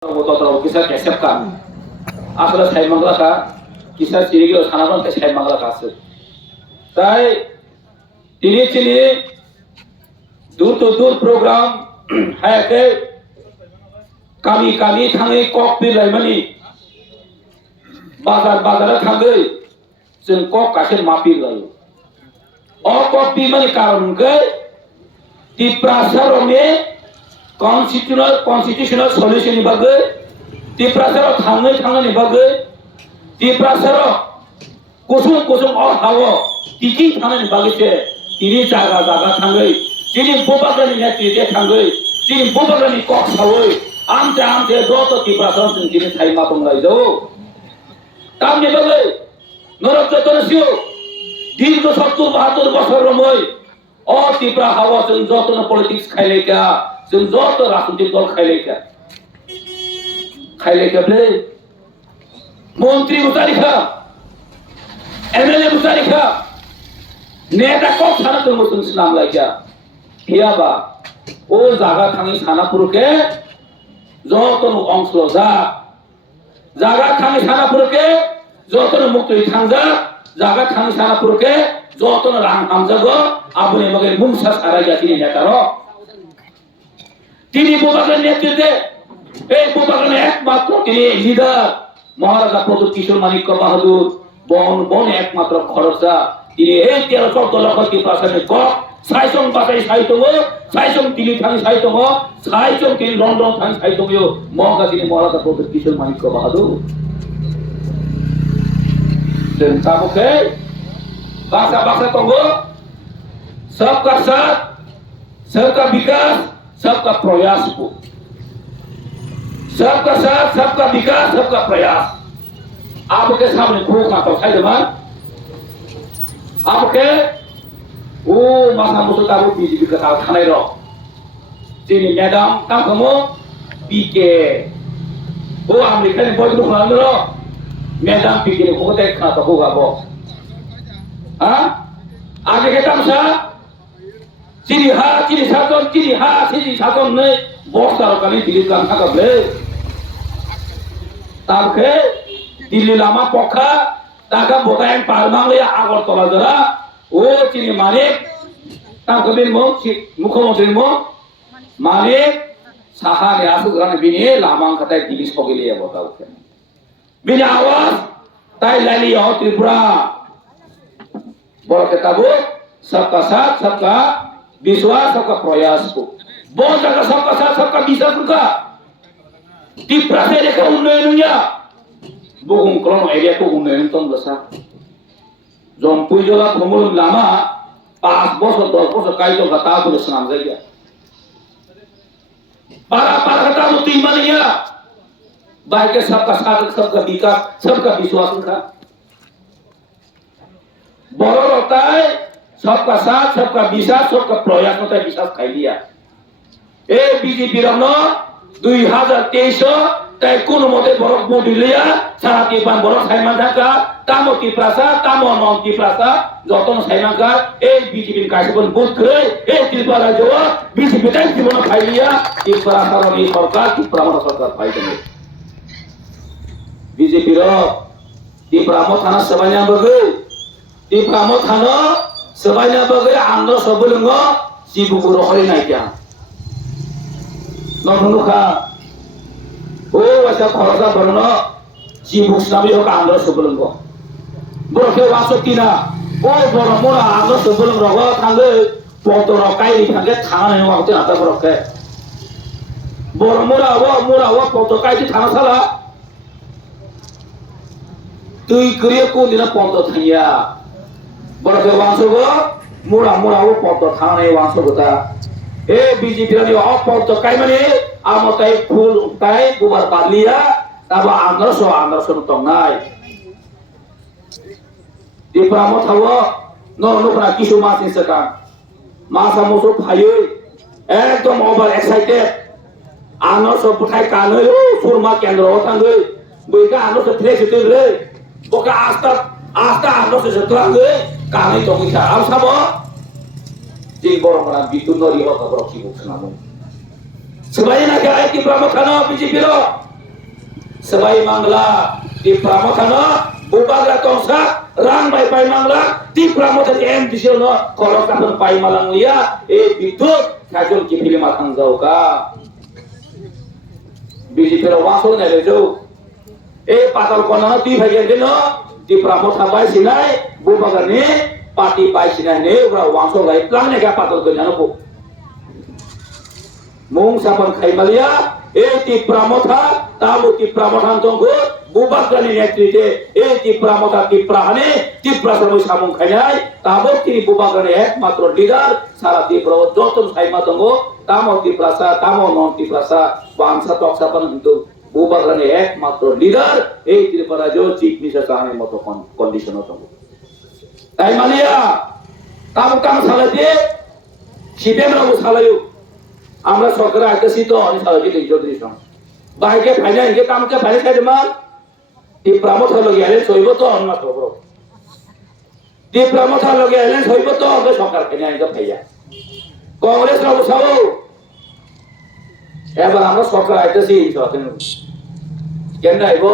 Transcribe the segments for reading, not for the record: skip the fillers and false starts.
Totoro kisah kesep kan, asal saya mengelak kisah siri kita sanaran ke saya mengelak asal. Tapi ini cili dur program hai ke kami thangi kok pilai mani bazar thangi sen kok kasih mapi lagi. Oh kok pilai mani karon ke di prasaro me constitutional solution ni bagai di prasaro thangai ni bagai di prasaro kusung oh hawa tiki thangai ni bagai se ini jaga thangai jadi bobagan ni hati dia thangai jadi bobagan ni kok sawai amte doto di prasaro sendiri saya mapung lagi jauh tam ni bagai norok jotono sio diri to 70-72 বছর রময় ও ত্রিপুরা হাওয়া যতন politics খাইলে কা যত রাজনৈতিক দল খাইলে কা বলে মন্ত্রী মুতারিখা এমএলএ মুতারিখা নেতা কক সারা তো মতন নাম লাগিয়া হিয়াবা ও জায়গা থাঙি সানাপুরকে যতন অংশ জায়গা থাঙি সানাপুরকে যতন মুক্তি থাঙ্গা জায়গা থাঙি সানাপুরকে যতন রাং আমজাগো আপনি মগে মুংসা সারা জাতিনি নেতারো তিনি বোবাগানের নেতৃত্বে এই বোবাগানের একমাত্র তিনি লিডার মহারাজা প্রদীপ কিশোর মানিক্য বাহাদুর বন একমাত্র খরচা তিনি এই 13-14 লক্ষ কি প্রাসাদের কক সাইসং বাতাই সাইতঙ্গ সাইসং তিনি থানি সাইতঙ্গ সাইসং তিনি লন্ডন থানি সাইতঙ্গ মহারাজা তিনি মহারাজা প্রদীপ কিশোর মানিক্য বাহাদুর dan kamu ke bahasa tonggo सबका साथ सबका विकास सबका प्रयास को सबका साथ सबका विकास सबका प्रयास आपके सामने घोषणा तो है जमान आपके वो masa musuh tahu बीजेपी का tahu खाने रो sini मैडम काम kamu पीके वो अमेरिका ने बहुत दुख लाने रो मैडम पीके ने को देख खा तो होगा वो हाँ आगे के तमसा Ciri saton ne bos taruh kali dilikan kakak ble. Tapi dili lama pokha, takkan botayan parmang le agor tola jara. Oh ciri manik, takkan bin mo mukhomontri mo manik sahar ya sugrane bini lamang katai dilis pogili ya botau ke. Bini awas, tai lali ya Tripura. Bola ketabu, sabka sat, sabka विश्वास सबका प्रयास को बहुत जगह सबका साथ सबका विश्वास का टिप्रा से लेकर उन्नयन हुआ बुकुम कलों एरिया को उन्नयन तो बसा जोन पुजोला फमुल लामा 5 বছর 10 বছর काई तो गता को स्नान गया पारा कता तो तीन बनिया बाहर के सबका साथ सबका विकास सबका विश्वास का बड़ा होता है सबका साथ सबका विश्वास सबका प्रयास होता है विश्वास खाई लिया ए बीजेपी रनो 2023 तय कुन मते बरक मोदी लिया सारा तिपान बरक साइमान थाका तामो तिप्रासा तामो नन तिप्रासा जतन साइमान का ए बीजेपी काशबन बुत करे ए त्रिपुरा जो बीजेपी तय जीवन खाई लिया त्रिपुरा सरकारी सरकार त्रिपुरा सरकार खाई दे बीजेपी रो त्रिपुरा मो थाना सबanya बगे त्रिपुरा मो थाना sebanyak bagai andro sebelumnya si buku rohani naiknya. Nonnuka, oh wajah khorosa berno si buku nabi hoka andro sebelumnya. Borke wasuk tina, oh boromora andro sebelum rogo tangge foto rokai di tangge tangan yang waktu nata borke. Boromora wa foto kai di tangan salah. Tui kriyaku dina foto thanya. Borke wangsogo mura wo poto thane wangsogo ta e BJP ni o poto kai mani amo tai phul tai bubar parlia taba andro tongai di pramo thawo no kana kisu mas sekan masa musuh phayu ekdom over excited andro puthai kanoi surma kendro thangoi boika andro thresh tire boka asta andro setrangoi kami to kita al sabo di borong orang bitu nori hota borok sibuk senamu sebanyak naga ayat di pramukhana BJP lo sebai mangla di pramotano bubagra tongsa rang pai mangla di pramotan em disiono kalau kapan pai malang lia bidut kajon kipili matang jauh ka biji pero waso nere jauh patal kono ti bhagian deno di pramota pai sinai bubagra ni pati pai sinai ne ura waso gai plan ne ka patal ko jano mung sapan khai malia ti pramotha tamu ti pramothan tonggo bubagrani netrite ti pramotha ti prahane ti prasarmo samung khainai tamu ti bubagrani ekmatro leader sara ti pro joton saima tonggo tamu ti prasa tamu non ti prasa bangsa toksa pan untuk bubagrani ekmatro leader ti parajo chief minister sahane moto condition tonggo tai malia tamu kam salate sibem rabu salayu আমরা সরকার আইতেছি তো অনেক সাহায্য দিই বাইকে ফাইনা ইনকে কামকে ফাইনা খাইতে মান দি প্রামথ লগে আইলেন সইব তো অন্য খবর দি প্রামথ লগে আইলেন সইব তো ওকে সরকার ফাইনা ইনকে ফাইয়া কংগ্রেস রাও সাও এবার আমরা সরকার আইতেছি সরকার কেন আইব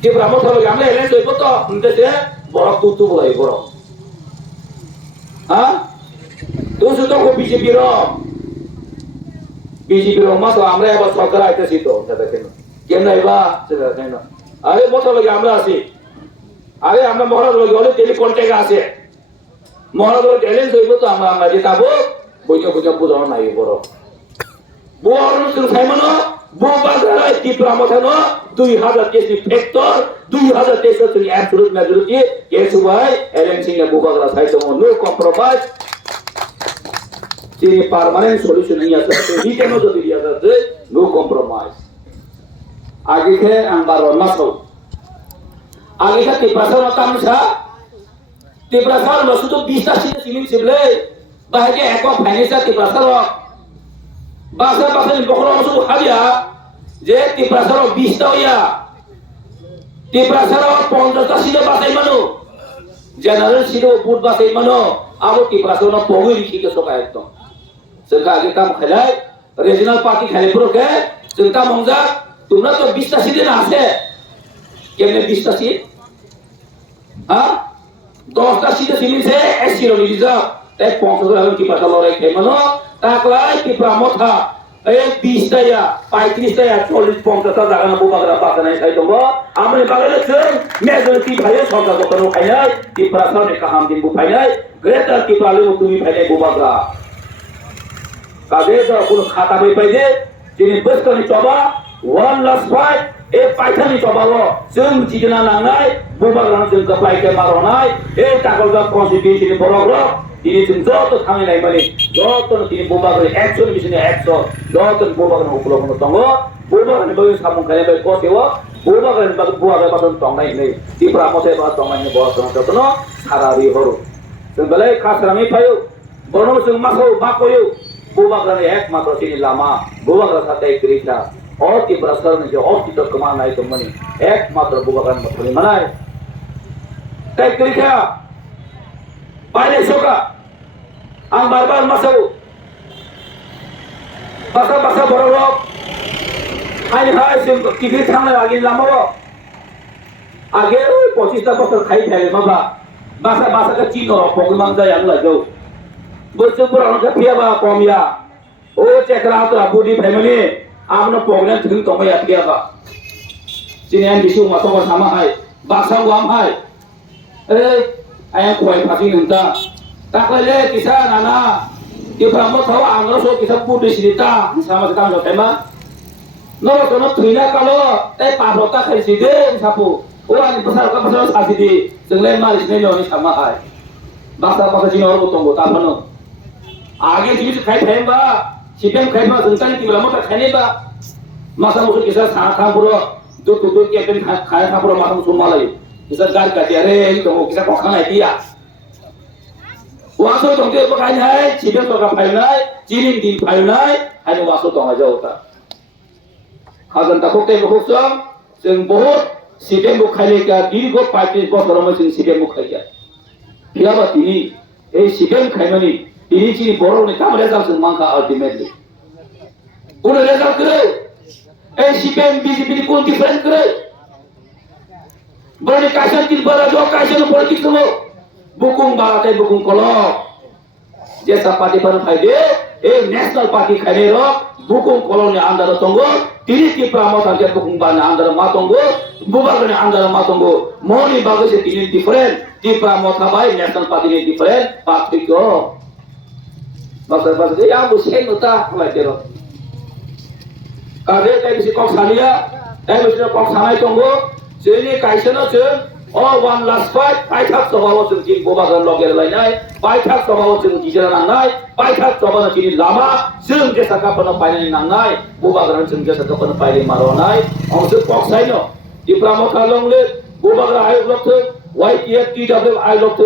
দি প্রামথ লগে আমরা আইলেন সইব তো ইনকে বড় তুতু বলাই বড় হ্যাঁ তুই শুধু বিজেপি মাসো আমরা এবার সরকার আইতেছি তো কেন এবা কেন আরে মতো লগে আমরা আছি আরে আমরা মহারাজ লগে হলে টেলি কন্ট্যাক্ট আছে মহারাজ লগে টেলেন্স হইব তো আমরা যেতাবো বইটা বুঝানো নাই বড় বুয়ারণ শুরু সাইমনো বুবাগরা ত্রিপুরা মথানো 2000 কেজি ফ্যাক্টর 2023 থেকে অ্যাবসলিউট মেজরিটি কেস ভাই এলএনসি ने বুবাগরা সাইতো no compromise ini permanent solution नहीं आ सकते ही क्या नोट दिया जाता है no compromise आगे के अंबार और मसो आगे का तिप्रासार मताम सा तिप्रासार मसु तो 20 टा सीट सिमिन सिबले बाहेके एको फाइनेंस तिप्रासार बासा बखरो मसु हाबिया जे तिप्रासार 20 टा होया तिप्रासार 50 टा सीट बासाई मानो जनरल सीट बुट बासाई मानो आबो तिप्रासार न पोगि लिखि के सोका एकदम सरकार के काम खिलाए रीजनल पार्टी खाली प्रो के जनता मंगा तुम्हारा तो 20 टा सीट ना है केने 20 टा सीट हां 10 टा सीट सिमिन से एससी रो रिजर्व ते 50 की पता लड़ाई के मनो ताकलाई की प्रमोथा ए 20 टा या 35 टा या 40 50 टा জায়গা না বুবাগরা পাতা নাই তাই তো আমরে বাগলে ছে মেজরিটি ভাইয়ে সরকার কত খাইলাই কি প্রশ্ন ने কাহাম দিন বু ফাইলাই গ্রেটার কি পালে তুমি ফাইলাই বুবাগরা কাজে তো কোন খাতা বই পাইছে যিনি বস্তনি চবা ওয়ান লাস্ট ফাইট এ পাইথানি চবাবো जों জিনা নাংনাই বুবাগ্রান जों কপাইকে মারনাই এ টাকলবা কনস্টিটিউশন বড়গ্র তিনি যত থামে নাই মানে যত তিনি বুবাগ্রে 100 মিশনে 100 যত বুবাগ্রান উপলব্ধ তঙ্গ বুবাগ্রান বই সামুন খালে বই কোতেও বুবাগ্রান বাগ বুয়াগা বাদন তংনাই নেই ত্রিপুরা মতে বা তংনাই বড় যতন সারারি হরো जों বলে খাসরামি পায়ো বড় जों মাসো বাকয়ো बुबाग्रा ने एकमात्र sini lama बुबाग्रा साथे क्रिया और की प्रसर ने जो और की तो कमान नहीं तो मनी एकमात्र बुबाग्रा मतलब मनाए तय क्रिया पहले सोका हम बार-बार मसो बसा बरो हाय सिम टीवी थाने आगे lama वो आगे 25 टा बस खाई थे माबा बसा का चीन और पोगमान जा yang लाजो बसपुर अनका पियाबा कमिया ओ चेकरा तो अबुदी फैमिली आमनो प्रोग्राम थिं तमया पियाबा जिनेन बिसु मातो सामा हाय बासा वाम हाय ए आया कोइ फासि नंता ताकले किसा नाना कि ब्रह्म थवा आंग्रो सो किसा पुदि सिता सामा काम जतेमा नो तनो थुइना कालो तै पाबता खाइसिदे सापु ओ आनि बसा का बसा सासिदि जोंले मालिसने ननि सामा हाय बासा जिनो तंगो ताफनो आगे जीवित खाई खाइबा सिपेम खाइबा संतान की ब्रह्म खाने बा मासा मुसु किसा था पुरो दो के पेन खाया था पुरो मासा मुसु मालाई किसा गार काटे अरे तो किसा को खाना दिया वासो तंगे बखाइ है सिपेम तो का फाइनाय जिरिन दिन फाइनाय हानि वासो तो आ जाओता खाजन ता कोके बखसो जों बहुत सिपेम को खाइले का दीर्घ 35 বছর में जों सिपेम को खाइया फिराबा तिनी ए सिपेम खाइमानि ini ciri borong ni kamu result sing mangka ultimately udah result kau CPM BJP ni kung different kere. Berani kaisan tin barajo kaisan politik tuh. Bukung bagai bukung kolok. Jasa parti pada faide, national party kene ro, bukung kolonnya andara tonggo, tiri ti pramotan ke bukung bana andara matonggo, bubagane andara matonggo, moni bagus tini different, ti pramota bai national party ni different, parti ko. Maksud dia musim uta mulai kero. Kade kai bisi kok salia, bisi kok samai tonggo, sini kaisan aja. Oh, 1 last fight, Paithak Sabha was in Bobagan Logger Line, Paithak Sabha was in Gijan Nanai, Paithak Sabha in Lama, Sim Jesakapan of Pine Nanai, Bobagan Sim Jesakapan of Pine Maronai, also Fox Sino, Dipramota Long Lip, Bobagan I looked, White Yet TW I looked.